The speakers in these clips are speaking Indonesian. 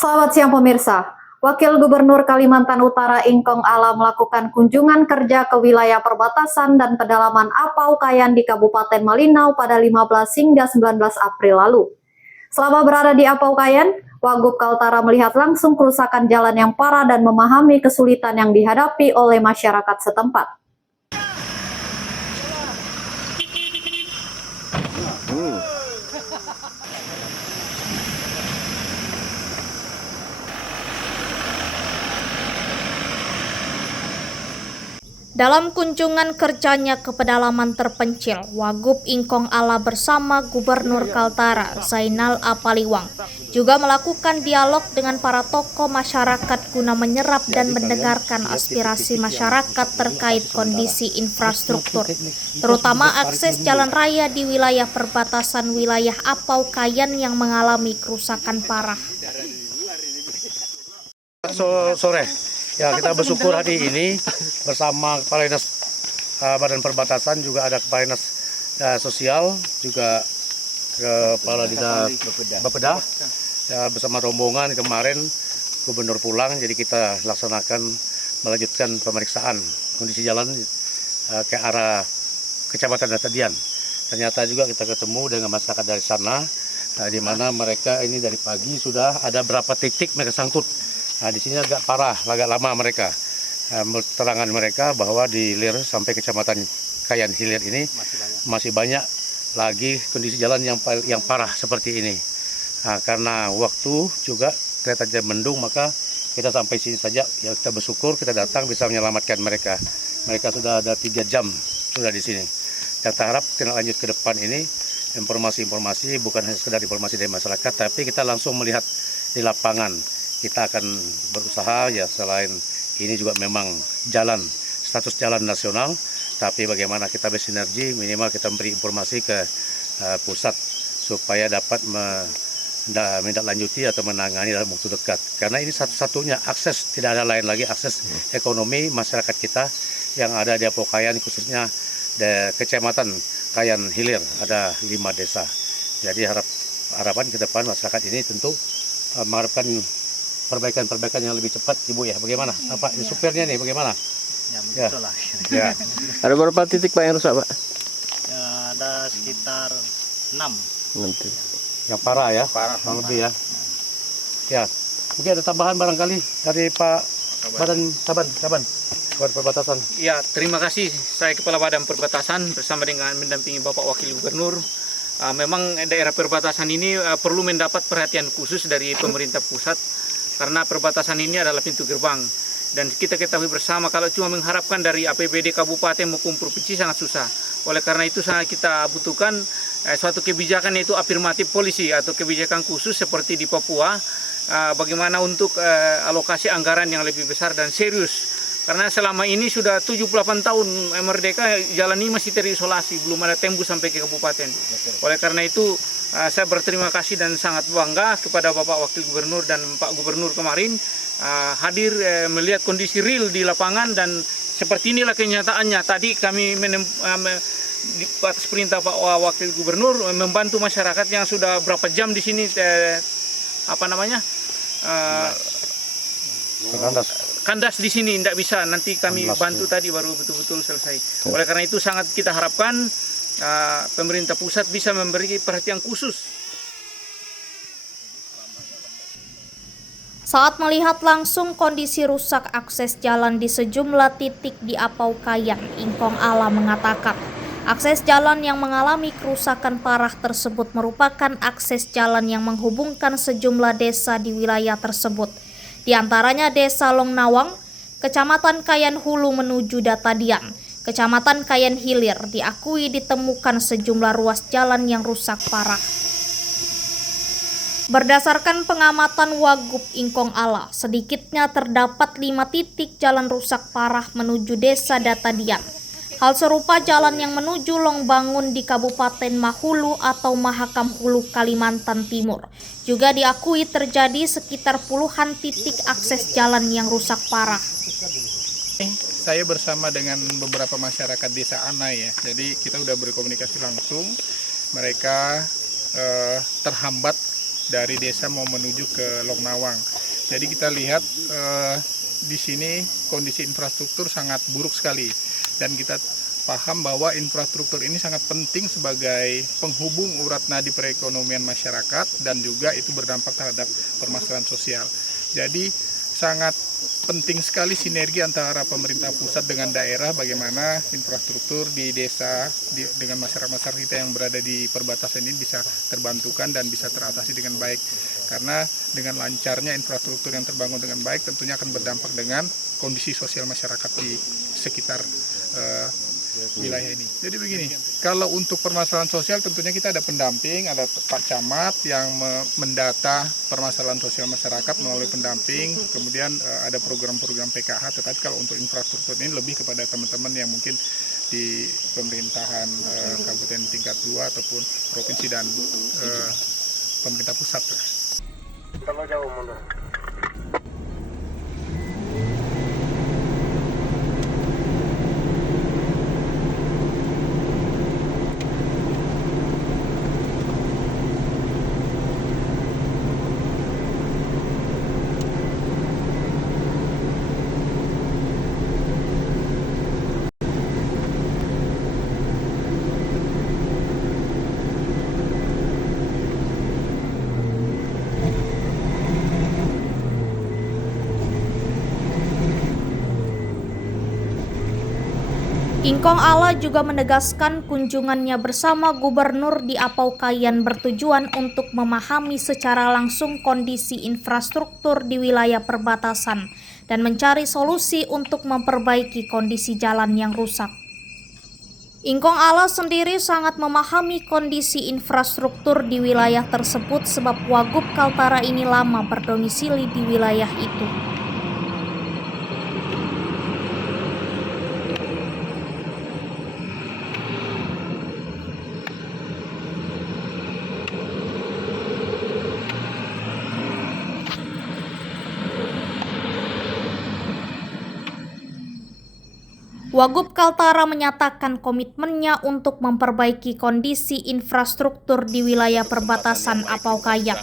Selamat siang pemirsa. Wakil Gubernur Kalimantan Utara Ingkong Ala melakukan kunjungan kerja ke wilayah perbatasan dan pedalaman Apau Kayan di Kabupaten Malinau pada 15 hingga 19 April lalu. Selama berada di Apau Kayan, Wagub Kaltara melihat langsung kerusakan jalan yang parah dan memahami kesulitan yang dihadapi oleh masyarakat setempat. Dalam kunjungan kerjanya ke pedalaman terpencil, Wagub Ingkong Ala bersama Gubernur Kaltara, Zainal Apaliwang, juga melakukan dialog dengan para tokoh masyarakat guna menyerap dan mendengarkan aspirasi masyarakat terkait kondisi infrastruktur, terutama akses jalan raya di wilayah perbatasan wilayah Apau Kayan yang mengalami kerusakan parah. Sore. Ya, kita bersyukur hari ini bersama Kepala Dinas Badan Perbatasan, juga ada Kepala Dinas Sosial, juga Kepala Dinas Bapeda, ya, bersama rombongan kemarin Gubernur pulang, jadi kita laksanakan melanjutkan pemeriksaan kondisi jalan ke arah Kecamatan Datadian. Ternyata juga kita ketemu dengan masyarakat dari sana, di mana mereka ini dari pagi sudah ada berapa titik mereka sangkut. Nah, di sini agak parah, agak lama mereka. Keterangan mereka bahwa di Hilir sampai Kecamatan Kayan Hilir ini masih banyak lagi kondisi jalan yang parah seperti ini. Nah, karena waktu juga kereta jam mendung, maka kita sampai sini saja. Ya, kita bersyukur kita datang bisa menyelamatkan mereka. Mereka sudah ada 3 jam sudah di sini. Kita harap tindak lanjut ke depan ini informasi-informasi bukan hanya sekedar informasi dari masyarakat, tapi kita langsung melihat di lapangan. Kita akan berusaha, ya, selain ini juga memang jalan, status jalan nasional, tapi bagaimana kita bersinergi, minimal kita memberi informasi ke pusat supaya dapat menindaklanjuti atau menangani dalam waktu dekat. Karena ini satu-satunya akses, tidak ada lain lagi akses ekonomi masyarakat kita yang ada di Apau Kayan, khususnya di Kecamatan Kayan Hilir, ada 5 desa. Jadi harapan ke depan masyarakat ini tentu mengharapkan perbaikan yang lebih cepat, Ibu, ya. Bagaimana? Pak, supirnya nih bagaimana? Ya, begitu lah. Ya. Ada berapa titik Pak yang rusak, Pak? Ya, ada sekitar 6. Nanti. Yang parah ya? Parah lebih ya. Ya, mungkin ada tambahan barangkali dari Pak Badan Perbatasan. Ya, terima kasih. Saya Kepala Badan Perbatasan bersama dengan mendampingi Bapak Wakil Gubernur. Memang daerah perbatasan ini perlu mendapat perhatian khusus dari pemerintah pusat, karena perbatasan ini adalah pintu gerbang. Dan kita ketahui bersama kalau cuma mengharapkan dari APBD kabupaten maupun provinsi sangat susah. Oleh karena itu sangat kita butuhkan suatu kebijakan, yaitu afirmatif polisi atau kebijakan khusus seperti di Papua, bagaimana untuk alokasi anggaran yang lebih besar dan serius. Karena selama ini sudah 78 tahun merdeka, jalan ini masih terisolasi, belum ada tembus sampai ke kabupaten. Oleh karena itu saya berterima kasih dan sangat bangga kepada Bapak Wakil Gubernur dan Pak Gubernur kemarin hadir melihat kondisi real di lapangan, dan seperti inilah kenyataannya. Tadi kami di atas perintah Pak Wakil Gubernur membantu masyarakat yang sudah berapa jam di sini kandas di sini, tidak bisa. Nanti kami bantu tadi baru betul-betul selesai. Oleh karena itu sangat kita harapkan pemerintah pusat bisa memberi perhatian khusus. Saat melihat langsung kondisi rusak akses jalan di sejumlah titik di Apau Kayan, Ingkong Ala mengatakan, akses jalan yang mengalami kerusakan parah tersebut merupakan akses jalan yang menghubungkan sejumlah desa di wilayah tersebut. Di antaranya Desa Longnawang, Kecamatan Kayan Hulu menuju Datadian, Kecamatan Kayan Hilir diakui ditemukan sejumlah ruas jalan yang rusak parah. Berdasarkan pengamatan Wagub Ingkong Ala, sedikitnya terdapat 5 titik jalan rusak parah menuju Desa Datadian. Hal serupa jalan yang menuju Longbangun di Kabupaten Mahulu atau Mahakam Hulu, Kalimantan Timur juga diakui terjadi sekitar puluhan titik akses jalan yang rusak parah. Saya bersama dengan beberapa masyarakat desa Anai, ya. Jadi kita sudah berkomunikasi langsung. Mereka terhambat dari desa mau menuju ke Longnawang. Jadi kita lihat di sini kondisi infrastruktur sangat buruk sekali, dan kita paham bahwa infrastruktur ini sangat penting sebagai penghubung urat nadi perekonomian masyarakat dan juga itu berdampak terhadap permasalahan sosial. Jadi sangat penting sekali sinergi antara pemerintah pusat dengan daerah, bagaimana infrastruktur di desa dengan masyarakat kita yang berada di perbatasan ini bisa terbantukan dan bisa teratasi dengan baik. Karena dengan lancarnya infrastruktur yang terbangun dengan baik tentunya akan berdampak dengan kondisi sosial masyarakat di sekitar wilayah ini. Jadi begini, kalau untuk permasalahan sosial tentunya kita ada pendamping, ada Pak Camat yang mendata permasalahan sosial masyarakat melalui pendamping, kemudian ada program-program PKH, tetapi kalau untuk infrastruktur ini lebih kepada teman-teman yang mungkin di pemerintahan kabupaten tingkat 2 ataupun provinsi dan pemerintah pusat. Kalau jauh mundur. Ingkong Ala juga menegaskan kunjungannya bersama Gubernur di Apaukayan bertujuan untuk memahami secara langsung kondisi infrastruktur di wilayah perbatasan dan mencari solusi untuk memperbaiki kondisi jalan yang rusak. Ingkong Ala sendiri sangat memahami kondisi infrastruktur di wilayah tersebut sebab Wagub Kaltara ini lama berdomisili di wilayah itu. Wagub Kaltara menyatakan komitmennya untuk memperbaiki kondisi infrastruktur di wilayah perbatasan Apaukayan.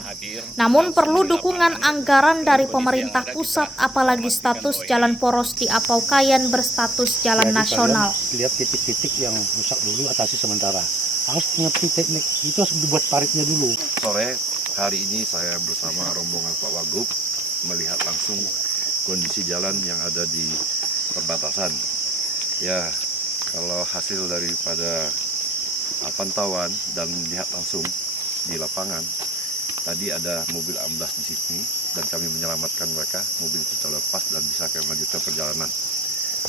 Namun perlu dukungan anggaran dari pemerintah pusat, apalagi status jalan poros di Apaukayan berstatus jalan nasional. Lihat titik-titik yang rusak dulu, atasi sementara. Harus punya teknik, itu harus dibuat paritnya dulu. Sore hari ini saya bersama rombongan Pak Wagub melihat langsung kondisi jalan yang ada di perbatasan. Ya, kalau hasil daripada pantauan dan lihat langsung di lapangan, tadi ada mobil ambulans di sini dan kami menyelamatkan mereka. Mobil itu sudah lepas dan bisa kami lanjutkan perjalanan.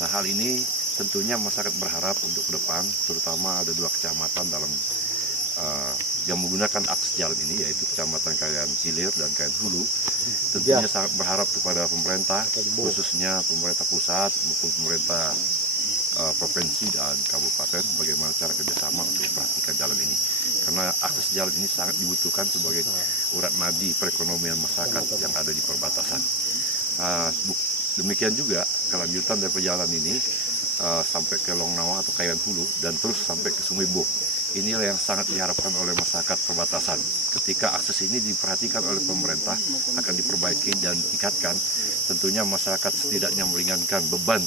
Nah, hal ini tentunya masyarakat berharap untuk ke depan, terutama ada 2 kecamatan dalam yang menggunakan akses jalan ini, yaitu Kecamatan Kayan Hilir dan Kayan Hulu. Tentunya sangat berharap kepada pemerintah, khususnya pemerintah pusat maupun pemerintah provinsi dan kabupaten, bagaimana cara kerjasama untuk memperhatikan jalan ini, karena akses jalan ini sangat dibutuhkan sebagai urat nadi perekonomian masyarakat yang ada di perbatasan. Demikian juga kelanjutan dari perjalanan ini sampai ke Longnawang atau Kayan Hulu dan terus sampai ke Sungai Bo. Inilah yang sangat diharapkan oleh masyarakat perbatasan. Ketika akses ini diperhatikan oleh pemerintah, akan diperbaiki dan ditingkatkan, tentunya masyarakat setidaknya meringankan beban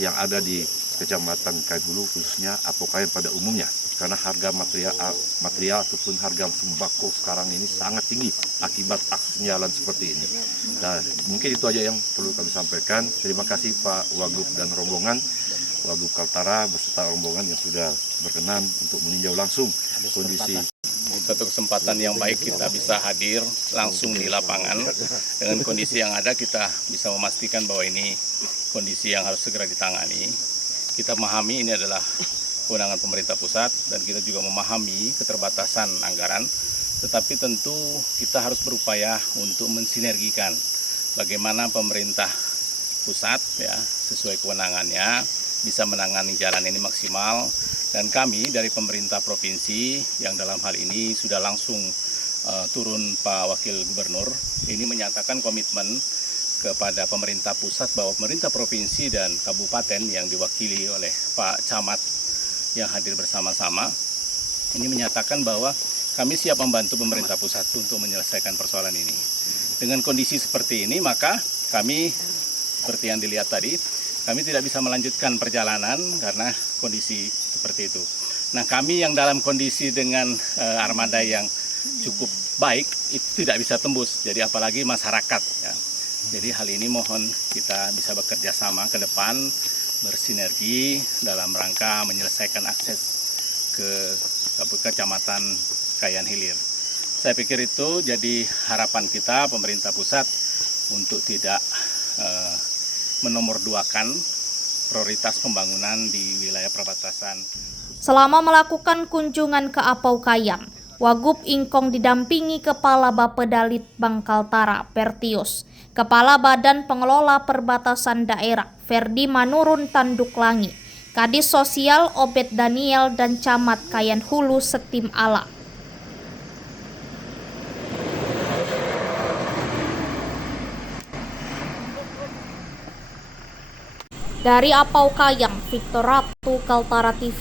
yang ada di Kecamatan Kayan Hulu, khususnya Apaukayan pada umumnya, karena harga material ataupun harga sembako sekarang ini sangat tinggi akibat akses jalan seperti ini. Nah, mungkin itu aja yang perlu kami sampaikan. Terima kasih Pak Wagub dan rombongan Wagub Kaltara beserta rombongan yang sudah berkenan untuk meninjau langsung kondisi. Satu kesempatan yang baik kita bisa hadir langsung di lapangan. Dengan kondisi yang ada kita bisa memastikan bahwa ini kondisi yang harus segera ditangani. Kita memahami ini adalah kewenangan pemerintah pusat dan kita juga memahami keterbatasan anggaran, tetapi tentu kita harus berupaya untuk mensinergikan bagaimana pemerintah pusat ya sesuai kewenangannya bisa menangani jalan ini maksimal, dan kami dari pemerintah provinsi yang dalam hal ini sudah langsung turun Pak Wakil Gubernur ini menyatakan komitmen kepada pemerintah pusat bahwa pemerintah provinsi dan kabupaten yang diwakili oleh Pak Camat yang hadir bersama-sama ini menyatakan bahwa kami siap membantu pemerintah pusat untuk menyelesaikan persoalan ini. Dengan kondisi seperti ini, maka kami, seperti yang dilihat tadi, kami tidak bisa melanjutkan perjalanan karena kondisi seperti itu. Nah, kami yang dalam kondisi dengan armada yang cukup baik, itu tidak bisa tembus, jadi apalagi masyarakat. Ya. Jadi hal ini mohon kita bisa bekerja sama ke depan, bersinergi dalam rangka menyelesaikan akses ke Kecamatan Kayan Hilir. Saya pikir itu jadi harapan kita pemerintah pusat untuk tidak menomorduakan prioritas pembangunan di wilayah perbatasan. Selama melakukan kunjungan ke Apau Kayan, Wagub Ingkong didampingi Kepala Bappedalit Bangkaltara, Pertius, Kepala Badan Pengelola Perbatasan Daerah, Ferdi Manurun Tanduklangi, Kadis Sosial Obed Daniel, dan Camat Kayan Hulu Setim Ala. Dari Apau Kayan, Victor Ratu, Kaltara TV.